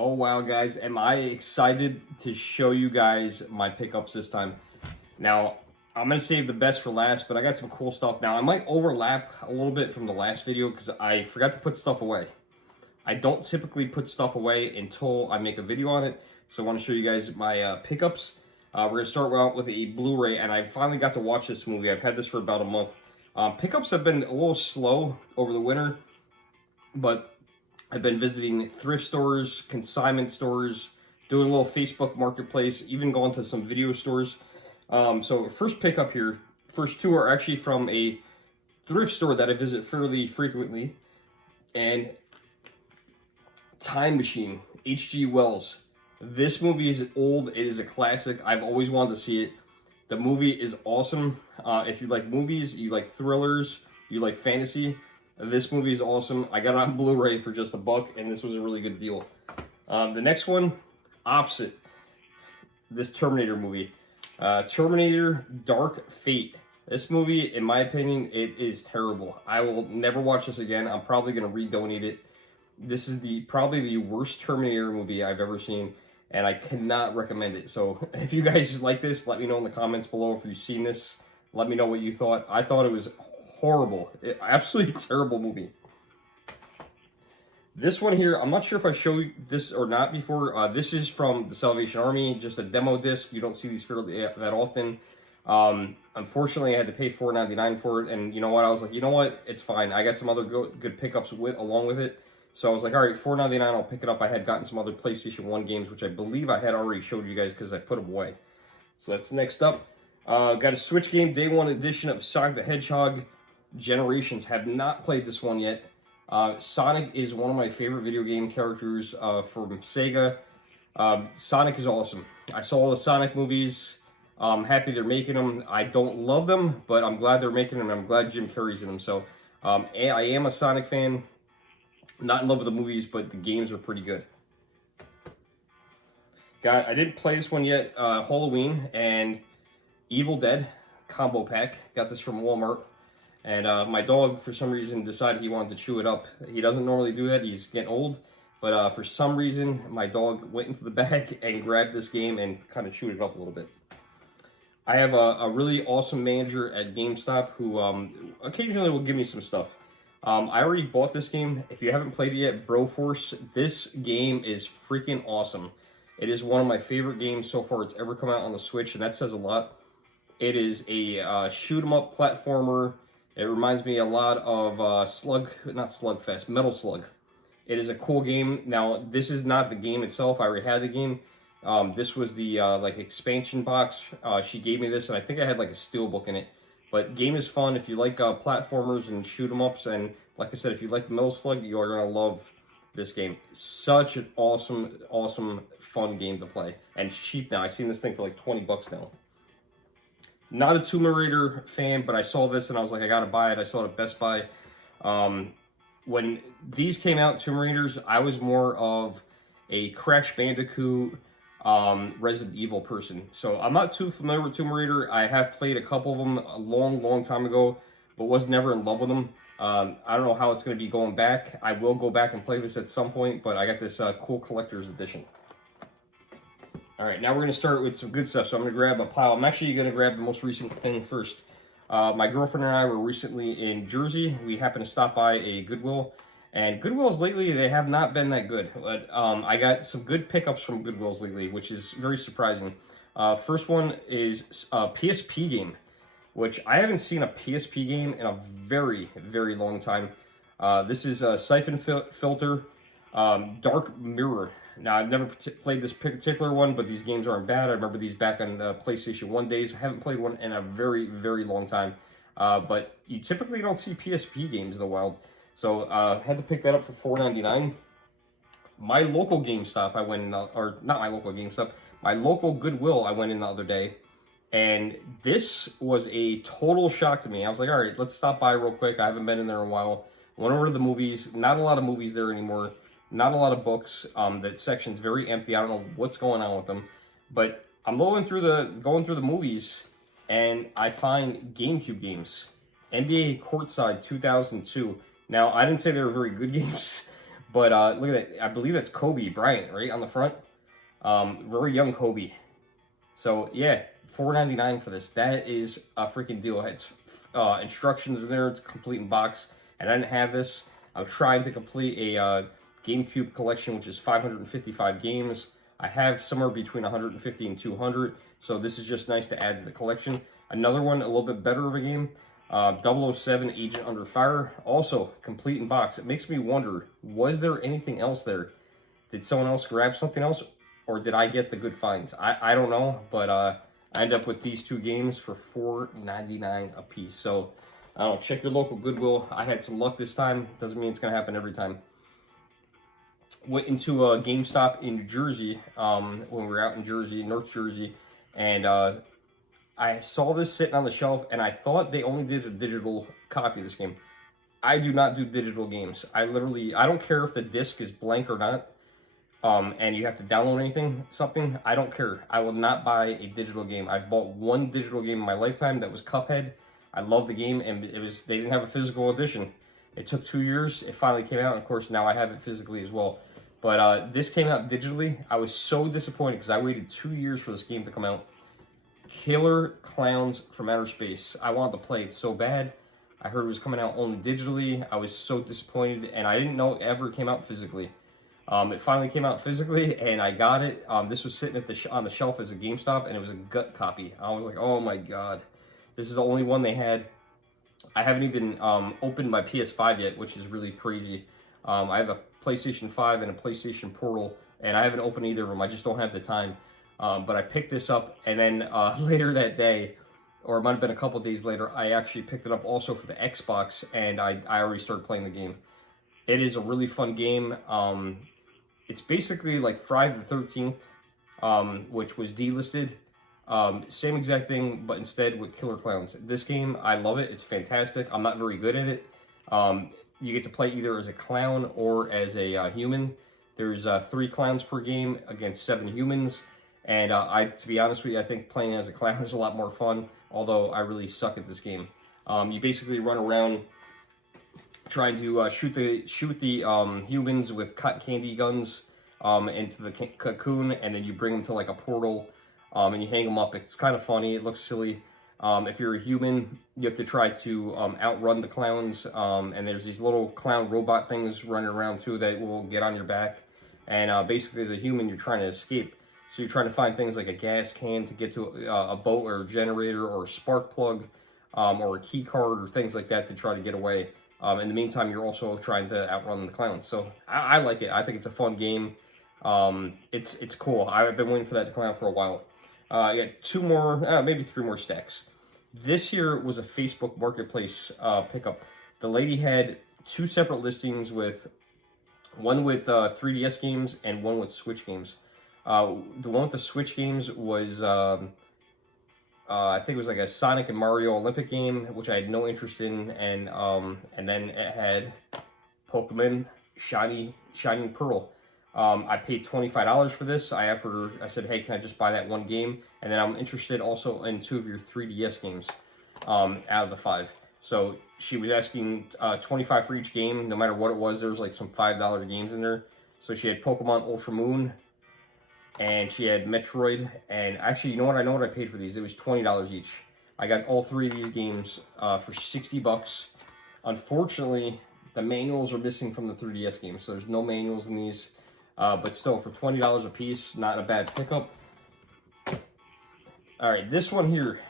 Oh wow, guys, am I excited to show you guys my pickups this time. Now, I'm gonna save the best for last, but I got some cool stuff. Now, I might overlap a little bit from the last video because I forgot to put stuff away. I don't typically put stuff away until I make a video on it, so I want to show you guys my pickups. We're gonna start out with a Blu-ray, and I finally got to watch this movie. I've had this for about a month. Pickups have been a little slow over the winter, but I've been visiting thrift stores, consignment stores, doing a little Facebook marketplace, even going to some video stores. So first pickup here, first two are actually from a thrift store that I visit fairly frequently. And Time Machine, H.G. Wells. This movie is old, it is a classic. I've always wanted to see it. The movie is awesome. If you like movies, you like thrillers, you like fantasy, this movie is awesome. I got it on Blu-ray for just $1, and this was a really good deal. The next one, opposite. This Terminator movie. Terminator Dark Fate. This movie, in my opinion, it is terrible. I will never watch this again. I'm probably going to re-donate it. This is probably the worst Terminator movie I've ever seen, and I cannot recommend it. So if you guys like this, let me know in the comments below if you've seen this. Let me know what you thought. I thought it was horrible. Absolutely terrible movie. This one here, I'm not sure if I showed you this or not before. This is from the Salvation Army, just a demo disc. You don't see these fairly that often. Unfortunately, I had to pay $4.99 for it, and you know what? I was like, you know what? It's fine. I got some other good pickups along with it. So I was like, all right, $4.99, I'll pick it up. I had gotten some other PlayStation 1 games, which I believe I had already showed you guys because I put them away. So that's next up. Got a Switch game, Day 1 edition of Sonic the Hedgehog Generations. Have not played this one yet. Sonic is one of my favorite video game characters from Sega. Sonic is awesome. I saw all the Sonic movies. I'm happy they're making them. I don't love them, but I'm glad they're making them, and I'm glad Jim Carrey's in them. So I am a Sonic fan. Not in love with the movies, but the games are pretty good. I didn't play this one yet. Halloween and Evil Dead combo pack. Got this from Walmart. And my dog, for some reason, decided he wanted to chew it up. He doesn't normally do that. He's getting old. But for some reason, my dog went into the bag and grabbed this game and kind of chewed it up a little bit. I have a really awesome manager at GameStop who occasionally will give me some stuff. I already bought this game. If you haven't played it yet, Broforce, this game is freaking awesome. It is one of my favorite games so far it's ever come out on the Switch, and that says a lot. It is a shoot-'em-up platformer. It reminds me a lot of Metal Slug. It is a cool game. Now, this is not the game itself. I already had the game. This was the like expansion box. She gave me this, and I think I had like a steelbook in it. But game is fun if you like platformers and shoot 'em ups, and like I said, if you like Metal Slug, you are gonna love this game. Such an awesome, fun game to play, and it's cheap now. I've seen this thing for like $20 now. Not a Tomb Raider fan, but I saw this and I was like, I gotta buy it. I saw it at Best Buy. When these came out, Tomb Raiders, I was more of a Crash Bandicoot, Resident Evil person. So I'm not too familiar with Tomb Raider. I have played a couple of them a long time ago, but was never in love with them. I don't know how it's going to be going back. I will go back and play this at some point, but I got this cool collector's edition. All right, now we're going to start with some good stuff. So I'm going to grab a pile. I'm actually going to grab the most recent thing first. My girlfriend and I were recently in Jersey. We happened to stop by a Goodwill. And Goodwills lately, they have not been that good. But I got some good pickups from Goodwills lately, which is very surprising. First one is a PSP game, which I haven't seen a PSP game in a very long time. This is a Siphon Filter Dark Mirror. Now, I've never played this particular one, but these games aren't bad. I remember these back on PlayStation 1 days. I haven't played one in a very long time. But you typically don't see PSP games in the wild. So I had to pick that up for $4.99. My local GameStop, I went in, or not my local GameStop, my local Goodwill, I went in the other day. And this was a total shock to me. I was like, all right, let's stop by real quick. I haven't been in there in a while. Went over to the movies. Not a lot of movies there anymore. Not a lot of books. That section's very empty. I don't know what's going on with them. But I'm going through the movies, and I find GameCube games. NBA Courtside 2002. Now, I didn't say they were very good games, But look at that. I believe that's Kobe Bryant, right, on the front. Very young Kobe. So yeah, $4.99 for this. That is a freaking deal. It's instructions in there. It's complete in box, and I didn't have this. I'm trying to complete a GameCube collection, which is 555 games. I have somewhere between 150 and 200, so this is just nice to add to the collection. Another one, a little bit better of a game, 007 Agent Under Fire, also complete in box. It makes me wonder, was there anything else there? Did someone else grab something else? Or did I get the good finds? I don't know, but I end up with these two games for $4.99 a piece. So I don't know, check your local Goodwill. I had some luck this time. Doesn't mean it's gonna happen every time. Went into a GameStop in New Jersey when we were out in Jersey, North Jersey, and I saw this sitting on the shelf, and I thought they only did a digital copy of this game. I do not do digital games. I don't care if the disc is blank or not. And you have to download something, I don't care. I will not buy a digital game. I've bought one digital game in my lifetime. That was Cuphead. I love the game, and they didn't have a physical edition. It took 2 years. It finally came out, and of course now I have it physically as well. But this came out digitally. I was so disappointed because I waited 2 years for this game to come out. Killer Clowns from Outer Space. I wanted to play it so bad. I heard it was coming out only digitally. I was so disappointed, and I didn't know it ever came out physically. It finally came out physically, and I got it. This was sitting on the shelf as a GameStop, and it was a gut copy. I was like, oh my god. This is the only one they had. I haven't even opened my PS5 yet, which is really crazy. I have a PlayStation 5 and a PlayStation Portal, and I haven't opened either of them. I just don't have the time. But I picked this up, and then later that day, or it might have been a couple days later, I actually picked it up also for the Xbox, and I already started playing the game. It is a really fun game. It's basically like Friday the 13th, which was delisted. Same exact thing, but instead with Killer Clowns. This game, I love it. It's fantastic. I'm not very good at it. You get to play either as a clown or as a human. There's 3 clowns per game against 7 humans. And to be honest with you, I think playing as a clown is a lot more fun, although I really suck at this game. You basically run around trying to shoot the humans with cotton candy guns into the cocoon, and then you bring them to like a portal, and you hang them up. It's kind of funny. It looks silly. If you're a human, you have to try to outrun the clowns, and there's these little clown robot things running around too that will get on your back. And basically, as a human, you're trying to escape. So you're trying to find things like a gas can to get to a boat or a generator or a spark plug, or a key card or things like that to try to get away. In the meantime, you're also trying to outrun the clowns. So I like it. I think it's a fun game. It's cool. I've been waiting for that to come out for a while. I got 2 more, maybe 3 more stacks. This here was a Facebook Marketplace pickup. The lady had 2 separate listings, with one with 3DS games and one with Switch games. The one with the Switch games was I think it was like a Sonic and Mario Olympic game, which I had no interest in, and then it had Pokemon Shining Pearl. I paid $25 for this. I said, hey, can I just buy that one game? And then I'm interested also in 2 of your 3DS games out of the 5. So she was asking $25 for each game, no matter what it was. There was like some $5 games in there. So she had Pokemon Ultra Moon, and she had Metroid, and actually, you know what? I know what I paid for these. It was $20 each. I got all 3 of these games for $60. Unfortunately, the manuals are missing from the 3DS games, so there's no manuals in these. But still, for $20 a piece, not a bad pickup. All right, this one here.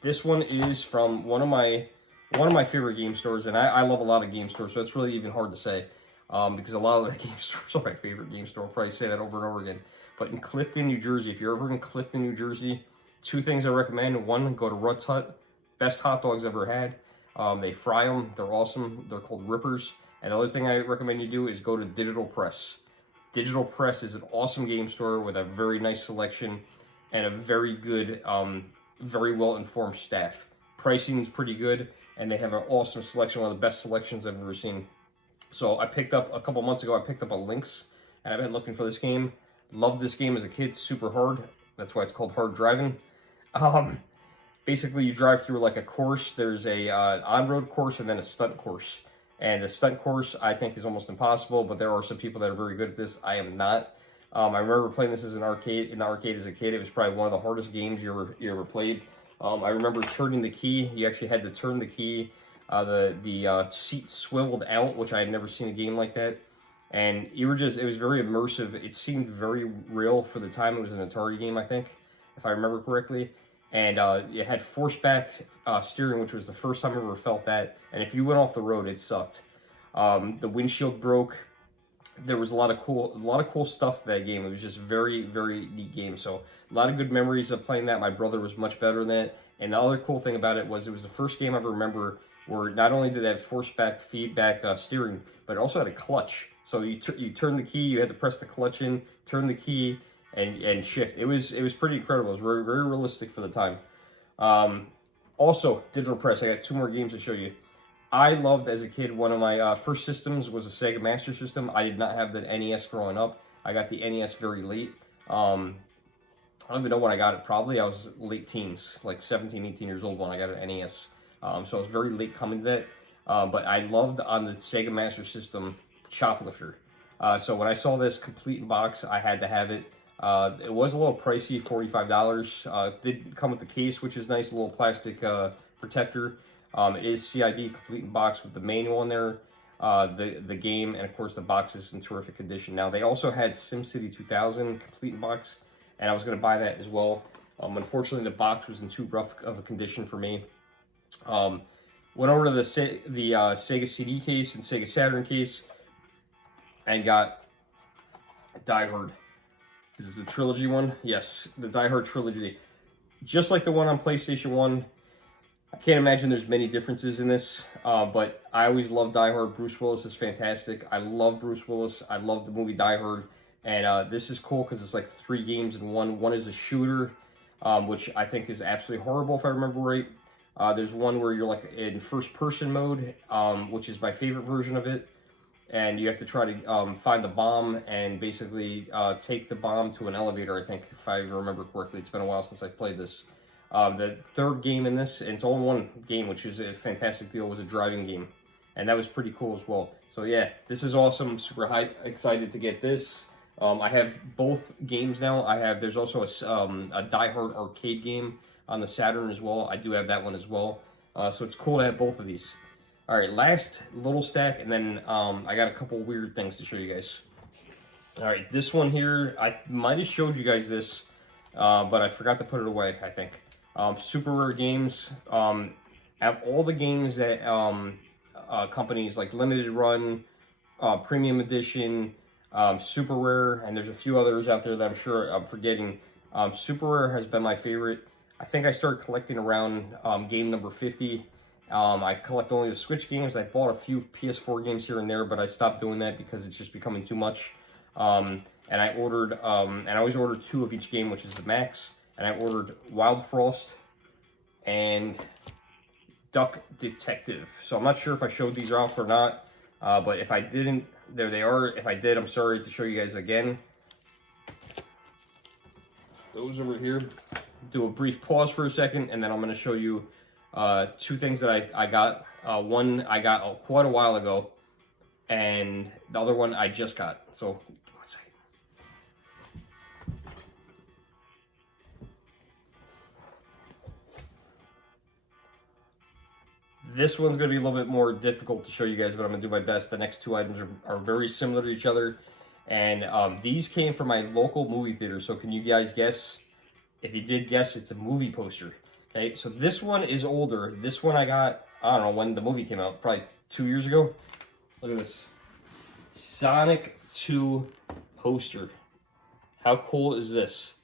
This one is from one of my favorite game stores, and I love a lot of game stores, so it's really even hard to say. Because a lot of the game stores are my favorite game store. I'll probably say that over and over again. But in Clifton, New Jersey, if you're ever in Clifton, New Jersey, 2 things I recommend. 1, go to Rutt's Hut. Best hot dogs I've ever had. They fry them. They're awesome. They're called Rippers. And the other thing I recommend you do is go to Digital Press. Digital Press is an awesome game store with a very nice selection and a very good, very well-informed staff. Pricing is pretty good, and they have an awesome selection, one of the best selections I've ever seen. So I picked up, a couple months ago, I picked up a Lynx, and I've been looking for this game. Loved this game as a kid, super hard. That's why it's called Hard Driving. Basically, you drive through like a course. There's a on-road course and then a stunt course. And the stunt course, I think, is almost impossible, but there are some people that are very good at this. I am not. I remember playing this as an arcade, in the arcade as a kid. It was probably one of the hardest games you ever played. I remember turning the key. You actually had to turn the key. The seat swiveled out, which I had never seen a game like that. And it was very immersive. It seemed very real for the time. It was an Atari game, I think, if I remember correctly. And it had force back steering, which was the first time I ever felt that. And if you went off the road, it sucked. The windshield broke. There was a lot of cool stuff that game. It was just very, very neat game. So a lot of good memories of playing that. My brother was much better than that. And the other cool thing about it was the first game I ever remember where not only did it have force back feedback steering, but it also had a clutch. So you turn the key, you had to press the clutch in, turn the key, and shift. It was pretty incredible. It was very, very realistic for the time. Also, Digital Press. I got 2 more games to show you. I loved, as a kid, one of my first systems was a Sega Master System. I did not have the NES growing up. I got the NES very late. I don't even know when I got it. Probably I was late teens, like 17, 18 years old when I got an NES. So I was very late coming to that. But I loved, on the Sega Master System, Choplifter. So when I saw this complete in box, I had to have it. It was a little pricey, $45. Did come with the case, which is nice, a little plastic protector. It is CID complete in box with the manual in there, the game, and of course the box is in terrific condition. Now they also had SimCity 2000 complete in box, and I was going to buy that as well. Unfortunately, the box was in too rough of a condition for me. Went over to the Sega CD case and Sega Saturn case, and got Die Hard. This is a trilogy one. Yes, the Die Hard trilogy. Just like the one on PlayStation 1. I can't imagine there's many differences in this, but I always loved Die Hard. Bruce Willis is fantastic. I love Bruce Willis. I love the movie Die Hard. And this is cool because it's like 3 games in one. One is a shooter, which I think is absolutely horrible if I remember right. There's one where you're like in first-person mode, which is my favorite version of it. And you have to try to find the bomb and basically take the bomb to an elevator, I think, if I remember correctly. It's been a while since I played this. The third game in this, and it's all in one game, which is a fantastic deal, was a driving game. And that was pretty cool as well. So yeah, this is awesome. Super excited to get this. I have both games now. There's also a Die Hard arcade game on the Saturn as well. I do have that one as well. So it's cool to have both of these. All right, last little stack, and then I got a couple weird things to show you guys. All right, this one here, I might have showed you guys this, but I forgot to put it away, I think. Super Rare Games have all the games that companies like Limited Run, Premium Edition, Super Rare, and there's a few others out there that I'm sure I'm forgetting. Super Rare has been my favorite. I think I started collecting around game number 50. I collect only the Switch games. I bought a few PS4 games here and there, but I stopped doing that because it's just becoming too much. And I ordered, and I always order 2 of each game, which is the max. And I ordered Wild Frost and Duck Detective. So I'm not sure if I showed these off or not, but if I didn't, there they are. If I did, I'm sorry to show you guys again. Those over here. Do a brief pause for a second, and then I'm going to show you 2 things that I got. One I got quite a while ago, and the other one I just got. So, one second. This one's going to be a little bit more difficult to show you guys, but I'm going to do my best. The next 2 items are very similar to each other, and these came from my local movie theater. So can you guys guess? If you did guess, it's a movie poster. Okay, so this one is older. This one I got, I don't know when the movie came out, probably 2 years ago. Look at this. Sonic 2 poster. How cool is this?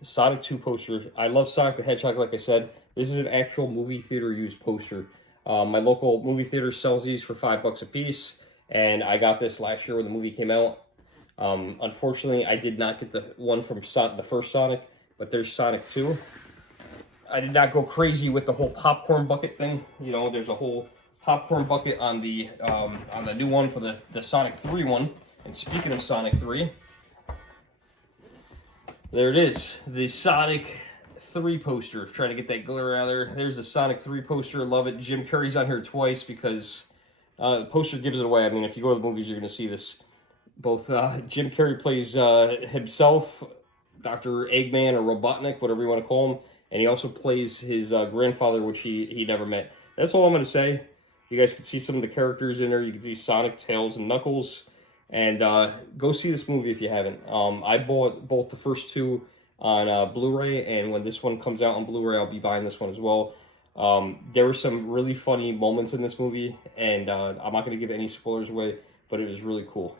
The Sonic 2 poster. I love Sonic the Hedgehog, like I said. This is an actual movie theater used poster. My local movie theater sells these for $5 a piece, and I got this last year when the movie came out. Unfortunately, I did not get the one from the first Sonic, but there's Sonic 2. I did not go crazy with the whole popcorn bucket thing. You know, there's a whole popcorn bucket on the new one for the Sonic 3 one. And speaking of Sonic 3, there it is, the Sonic 3 poster. Trying to get that glare out of there. There's the Sonic 3 poster. Love it. Jim Carrey's on here twice because The poster gives it away. I mean, if you go to the movies, you're going to see this. Both Jim Carrey plays himself, Dr. Eggman or Robotnik, whatever you want to call him, and he also plays his grandfather, which he never met. That's all I'm going to say. You guys can see some of the characters in there. You can see Sonic, Tails, and Knuckles. And go see this movie if you haven't. I bought both the first two on Blu-ray, and when this one comes out on Blu-ray, I'll be buying this one as well. There were some really funny moments in this movie, and I'm not going to give any spoilers away, but it was really cool.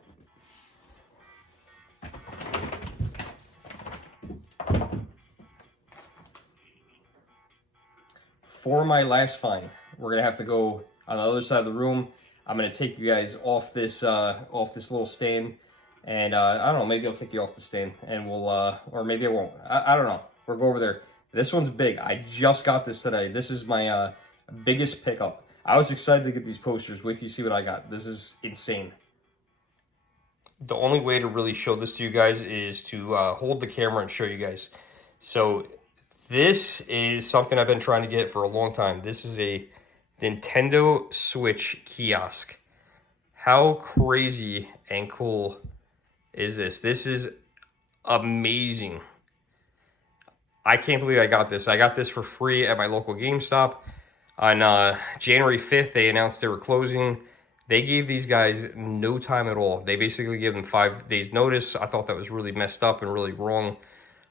For my last find, we're going to have to go on the other side of the room. I'm going to take you guys off this little stand, and I don't know, maybe I'll take you off the stand, and we'll, or maybe I won't. I don't know. We'll go over there. This one's big. I just got this today. This is my biggest pickup. I was excited to get these posters. Wait till you see what I got. This is insane. The only way to really show this to you guys is to hold the camera and show you guys. So this is something I've been trying to get for a long time. This is a Nintendo Switch kiosk. How crazy and cool is this? This is amazing. I can't believe I got this. I got this for free at my local GameStop. On January 5th, they announced they were closing. They gave these guys no time at all. They basically gave them 5 days notice. I thought that was really messed up and really wrong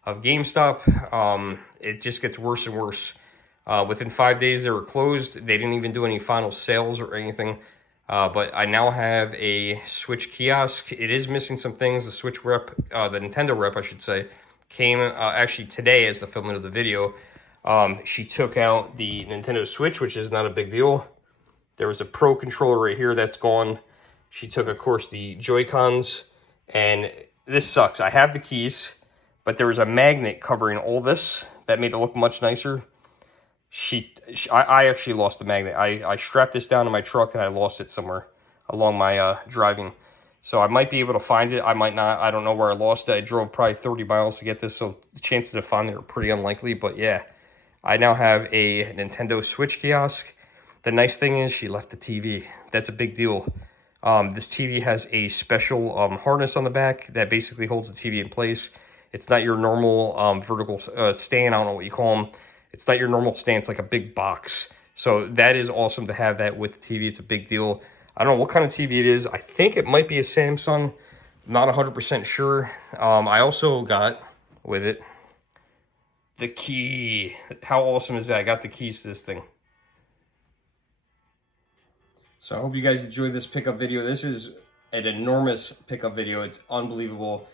of GameStop. It just gets worse and worse. Within 5 days, they were closed. They didn't even do any final sales or anything. But I now have a Switch kiosk. It is missing some things. The Switch rep, the Nintendo rep, I should say, came actually today as the filming of the video. She took out the Nintendo Switch, which is not a big deal. There was a Pro controller right here that's gone. She took, of course, the Joy-Cons. And this sucks. I have the keys, but there was a magnet covering all this that made it look much nicer. I actually lost the magnet. I strapped this down to my truck and I lost it somewhere along my driving. So I might be able to find it. I might not. I don't know where I lost it. I drove probably 30 miles to get this, so the chances of finding it are pretty unlikely. But yeah, I now have a Nintendo Switch kiosk. The nice thing is she left the TV. That's a big deal. This TV has a special harness on the back that basically holds the TV in place. It's not your normal vertical stand. I don't know what you call them. It's not your normal stand. It's like a big box. So that is awesome to have that with the TV. It's a big deal. I don't know what kind of TV it is. I think it might be a Samsung. Not 100% sure. I also got with it the key. How awesome is that? I got the keys to this thing. So I hope you guys enjoyed this pickup video. This is an enormous pickup video. It's unbelievable.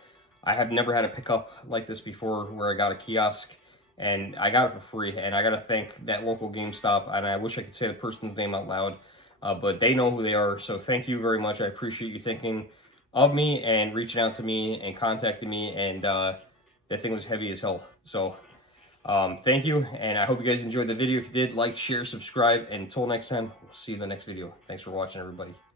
I have never had a pickup like this before where I got a kiosk, and I got it for free. And I got to thank that local GameStop, and I wish I could say the person's name out loud, but they know who they are. So thank you very much. I appreciate you thinking of me and reaching out to me and contacting me, and that thing was heavy as hell. So thank you, and I hope you guys enjoyed the video. If you did, like, share, subscribe, and until next time, we'll see you in the next video. Thanks for watching, everybody.